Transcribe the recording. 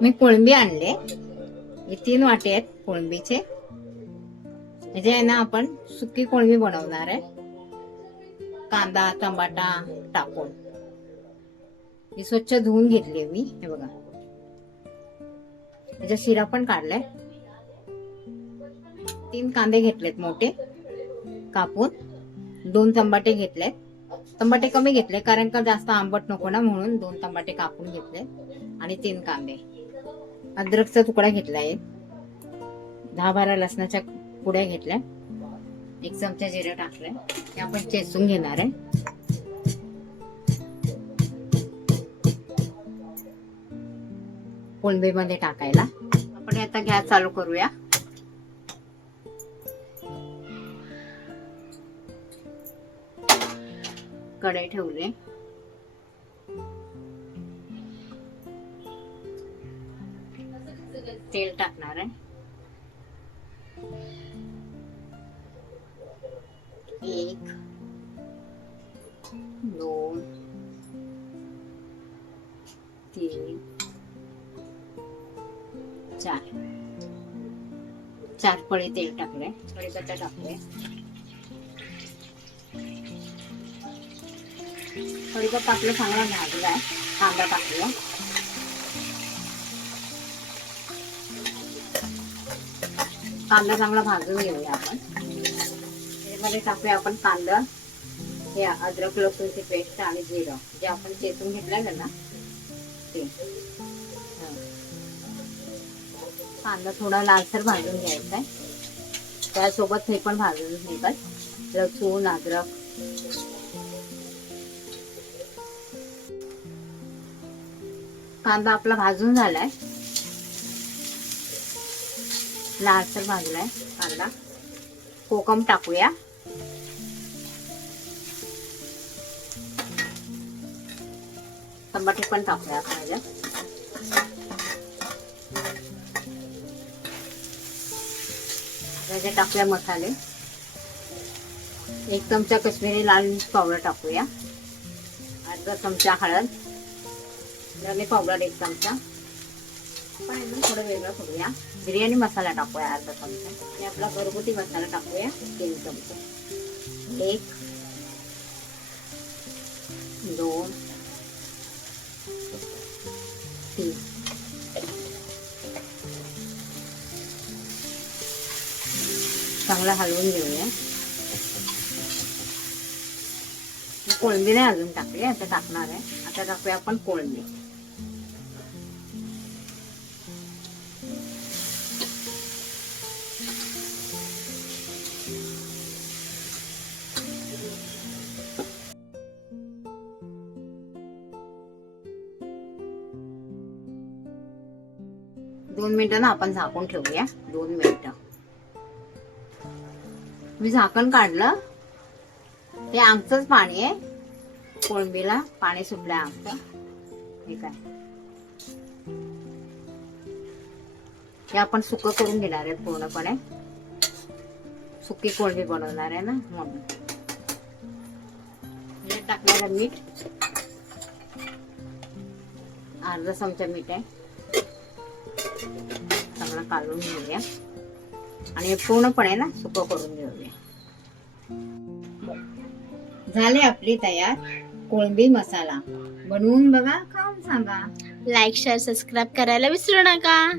मी कोळंबी आणले. हे तीन वाटे आहेत कोळंबीचे. म्हणजे आहे ना आपण सुकी कोळंबी बनवणार आहे. कांदा टमाटा टाकून ही स्वच्छ धुवून घेतली मी हे बघा. त्याचा शिरा पण काढलाय. तीन कांदे घेतलेत मोठे कापून. दोन तंबाटे घेतलेत. तंबाटे कमी घेतले कारण का जास्त आंबट नको ना म्हणून दोन तंबाटे कापून घेतले आणि तीन कांदे. अद्रकचा तुकडा घेतलाय. दहा बारा लसणाच्या पुड्या घेतल्या. एक चमचा जिरं टाकलंय. ते आपण चेचून घेणार आहे. कोळंबीमध्ये टाकायला. आपण आता गॅस चालू करूया. कढई ठेवले. तेल टाकणार आहे. एक दोन तीन चार. चार पळी तेल टाकले कढीपत्ता टाकले कढीपत्ता आपलं चांगला आहे कांदा टाकूया कांदा चांगला भाजून घेऊया आपण. त्याच्यामध्ये टाकूया आपण कांदा. हे अद्रक लसूणची पेस्ट आणि जिरं. जे आपण चेचून घेतलं ना ते. कांदा थोडा लालसर भाजून घ्यायचा आहे. त्यासोबत हे पण भाजून घेतात लसूण अद्रक. कांदा आपला भाजून झालाय. लालसर भाजलाय कांदा. कोकम टाकूया. टमाटे पण टाकूया आपण त्याच्या त्याच्यात टाकूया मसाले. एक चमचा कश्मीरी लाल मिर्च पावडर टाकूया. अर्धा चमचा हळद. धने पावडर एक चमचा. पण एकदम थोडं वेगळं करूया. बिर्याणी मसाला टाकूया अर्धा चमचा. आणि आपला घरगुती मसाला टाकूया तीन चमचे. एक दोन तीन. चांगला हलवून घेऊया. कोळंबी नाही अजून टाकली आता टाकणार आहे. आता टाकूया आपण कोळंबी. दोन मिनिटं ना आपण झाकून ठेवूया. दोन मिनिटं. मी झाकण काढलं. ते आमचंच पाणी आहे. कोळंबीला पाणी सुटलंय आमचं. हे काय? हे आपण सुकं करून घेणार आहे पूर्णपणे. सुकी कोळंबी बनवणार आहे ना म्हणून. टाकणार मीठ. अर्धा चमचा मीठ आहे. सगळं काढून घेऊया. आणि पूर्णपणे ना सुकं करून घेऊया. झाले आपली तयार कोळंबी मसाला. बनवून बघा खाऊन सांगा. लाईक शेअर सबस्क्राईब करायला विसरू नका.